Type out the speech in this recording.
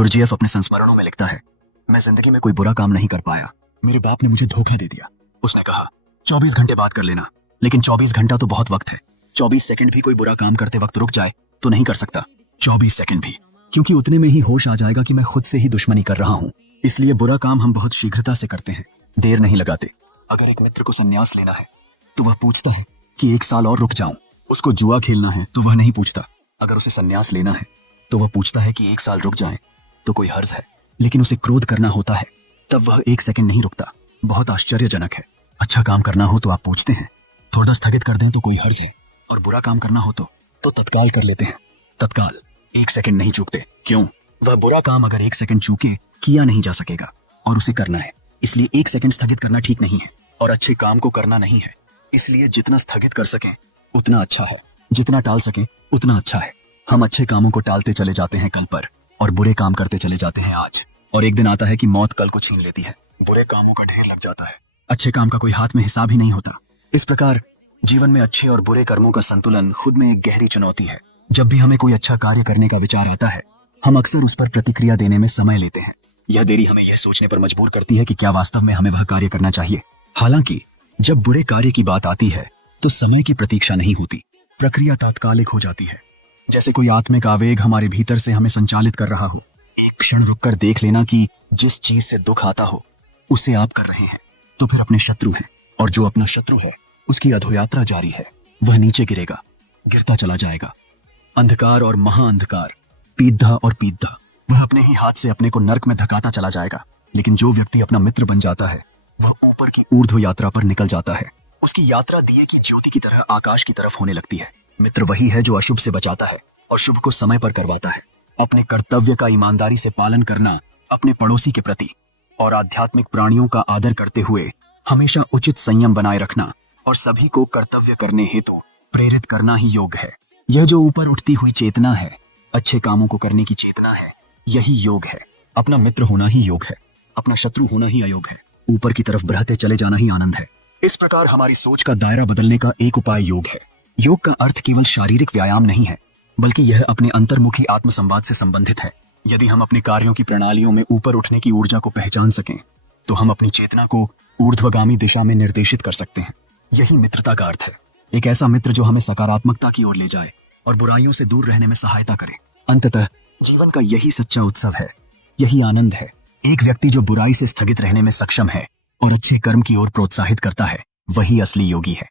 Gurdjieff अपने संस्मरणों में लिखता है, मैं जिंदगी में कोई बुरा काम नहीं कर पाया। मेरे बाप ने मुझे धोखा दे दिया। उसने कहा 24 घंटे बात कर लेना, लेकिन 24 घंटा तो बहुत वक्त है। 24 सेकंड भी कोई बुरा काम करते वक्त रुक जाए तो नहीं कर सकता। 24 सेकंड भी, क्योंकि उतने में ही होश आ जाएगा कि मैं खुद से ही दुश्मनी कर रहा हूँ। इसलिए बुरा काम हम बहुत शीघ्रता से करते हैं, देर नहीं लगाते। अगर एक मित्र को संन्यास लेना है तो वह पूछता है कि 1 साल और रुक जाऊं। उसको जुआ खेलना है तो वह नहीं पूछता। अगर उसे संन्यास लेना है तो वह पूछता है कि 1 साल रुक जाएं तो कोई हर्ज है। लेकिन उसे क्रोध करना होता है तब वह 1 सेकंड नहीं रुकता। बहुत आश्चर्यजनक है। अच्छा काम करना हो तो आप पूछते हैं, थोड़ा स्थगित कर दें तो कोई हर्ज है। और बुरा काम करना हो तो तत्काल कर लेते हैं। तत्काल, 1 सेकंड नहीं चूकते। क्यों? वह बुरा काम अगर 1 सेकंड चूके किया नहीं जा सकेगा और उसे करना है। इसलिए 1 सेकंड स्थगित करना ठीक नहीं है और अच्छे काम को करना नहीं है। इसलिए जितना स्थगित कर सकें उतना अच्छा है, जितना टाल सकें उतना अच्छा है। हम अच्छे कामों को टालते चले जाते हैं कल पर और बुरे काम करते चले जाते हैं आज। और एक दिन आता है कि मौत कल को छीन लेती है। बुरे कामों का ढेर लग जाता है, अच्छे काम का कोई हाथ में हिसाब ही नहीं होता। इस प्रकार जीवन में अच्छे और बुरे कर्मों का संतुलन खुद में एक गहरी चुनौती है। जब भी हमें कोई अच्छा कार्य करने का विचार आता है, हम अक्सर उस पर प्रतिक्रिया देने में समय लेते हैं। यह देरी हमें यह सोचने पर मजबूर करती है कि क्या वास्तव में हमें वह कार्य करना चाहिए। हालांकि जब बुरे कार्य की बात आती है तो समय की प्रतीक्षा नहीं होती, प्रक्रिया तात्कालिक हो जाती है। जैसे कोई आत्मिक आवेग हमारे भीतर से हमें संचालित कर रहा हो। एक क्षण रुककर देख लेना कि जिस चीज से दुख आता हो उसे आप कर रहे हैं तो फिर अपने शत्रु हैं, और जो अपना शत्रु है उसकी अधोयात्रा जारी है। वह नीचे गिरेगा, गिरता चला जाएगा। अंधकार और महाअंधकार, पीधा और पीधा, वह अपने ही हाथ से अपने को नर्क में धकाता चला जाएगा। लेकिन जो व्यक्ति अपना मित्र बन जाता है वह ऊपर की ऊर्ध्व यात्रा पर निकल जाता है। उसकी यात्रा दिए की ज्योति की तरह आकाश की तरफ होने लगती है। मित्र वही है जो अशुभ से बचाता है और शुभ को समय पर करवाता है। अपने कर्तव्य का ईमानदारी से पालन करना, अपने पड़ोसी के प्रति और आध्यात्मिक प्राणियों का आदर करते हुए हमेशा उचित संयम बनाए रखना और सभी को कर्तव्य करने हेतु प्रेरित करना ही योग है। यह जो ऊपर उठती हुई चेतना है, अच्छे कामों को करने की चेतना है, यही योग है। अपना मित्र होना ही योग है, अपना शत्रु होना ही अयोग है। ऊपर की तरफ बढ़ते चले जाना ही आनंद है। इस प्रकार हमारी सोच का दायरा बदलने का एक उपाय योग है। योग का अर्थ केवल शारीरिक व्यायाम नहीं है, बल्कि यह अपने अंतर्मुखी आत्मसंवाद से संबंधित है। यदि हम अपने कार्यों की प्रणालियों में ऊपर उठने की ऊर्जा को पहचान सकें तो हम अपनी चेतना को ऊर्ध्वगामी दिशा में निर्देशित कर सकते हैं। यही मित्रता का अर्थ है। एक ऐसा मित्र जो हमें सकारात्मकता की ओर ले जाए और बुराइयों से दूर रहने में सहायता करे। अंततः जीवन का यही सच्चा उत्सव है, यही आनंद है। एक व्यक्ति जो बुराई से स्थगित रहने में सक्षम है और अच्छे कर्म की ओर प्रोत्साहित करता है, वही असली योगी है।